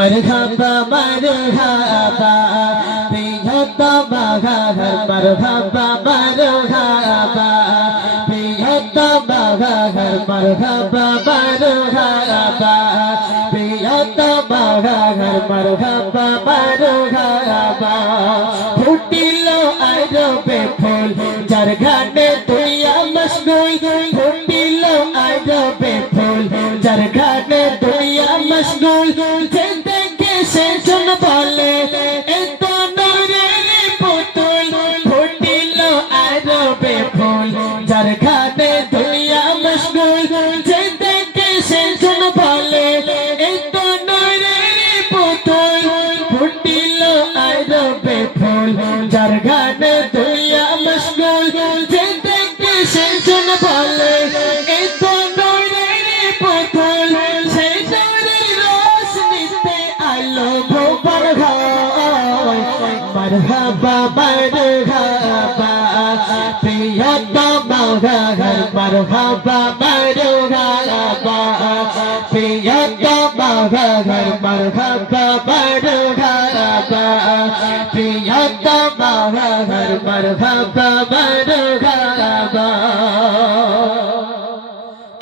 मरहबा मरहबा पियता बहार मरहबा मरहबा पियता बहार मरहबा मरहबा पियता बहार मरहबा मरहबा फुटिलो आरबे फूल যার ঘাটে দুনিয়া মশগুল फुटिलो आरबे फूल যার ঘাটে দুনিয়া মশগুল বলে এত নূরের পুতুল ফুটিলো আরবে ফুল যার ঘাটে দুনিয়া মশগুল যে দেখে সে জন বলে এত নূরের পুতুল ফুটিলো আরবে ফুল যার ঘাটে দুনিয়া মশগুল যে দেখে সে জন বলে এত নূরের পুতুল সেই নূরের রোশনীতে আলো मरहबा मरहबा पियता बहार मरहबा मरहबा पियता बहार मरहबा मरहबा पियता बहार मरहबा मरहबा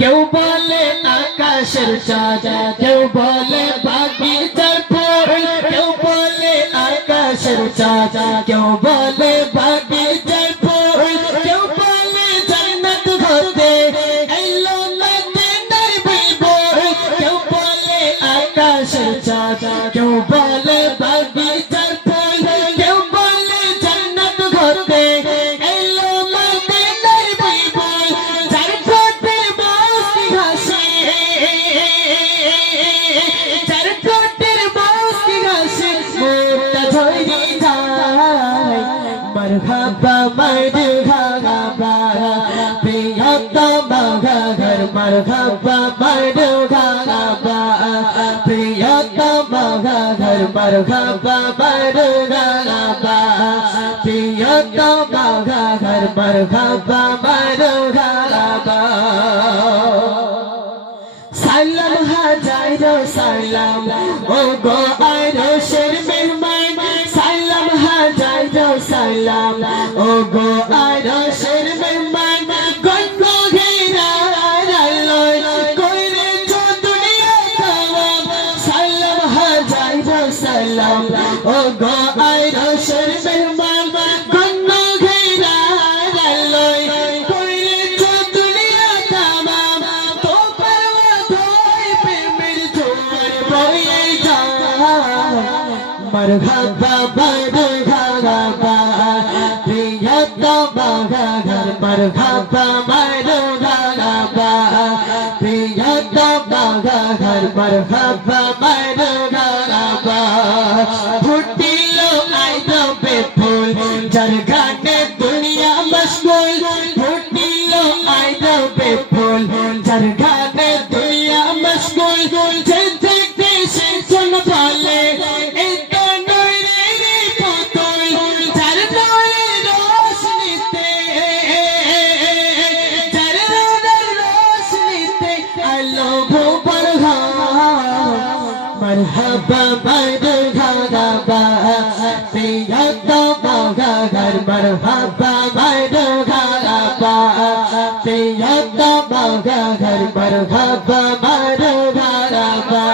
क्यों बोले आकाशर चाँद क्यों बोले बागीचार फूल क्यों बोले आकाशर चाँद क्यों बोले बागीचार फूल क्यों बोले जन्नत होते एलो मदीनार बुलबुल क्यों बोले आकाशर चाँद क्यों बोले बागीचार फूल क्यों बोले जन्नत होते एलो मदीनार बुलबुल चार कोटे बासी घासे चार कोटेर बासी घासे मोटा धोरी যায় मरहबा मरहबा पियता बहार मरहबा मरहबा पियता बहार मरहबा मरहबा पियता बहार मरहबा मरहबा সালাম হাজারো সালাম ও গো আরশের মেহমান সালাম হাজারো সালাম ও গো আরশের মেহমান গঙ্গ ঘেরা আলোয় করেছো দুনিয়া তামাম সালাম হাজারো সালাম ও গো আরশের মেহমান গঙ্গ ঘেরা আলোয় করেছো দুনিয়া তামাম তো मरहबा मरहबा पियता बहार मरहबा मरहबा पियता बहार मरहबा मरहबा फुटिलो आरबे फूल যার ঘাটে দুনিয়া মশগুল फुटिलो आरबे फूल যার ঘাটে দুনিয়া মশগুল যে দেখে সে জন বলে मरहबा मरहबा पियता बहार मरहबा मरहबा पियता बहार मरहबा मरहबा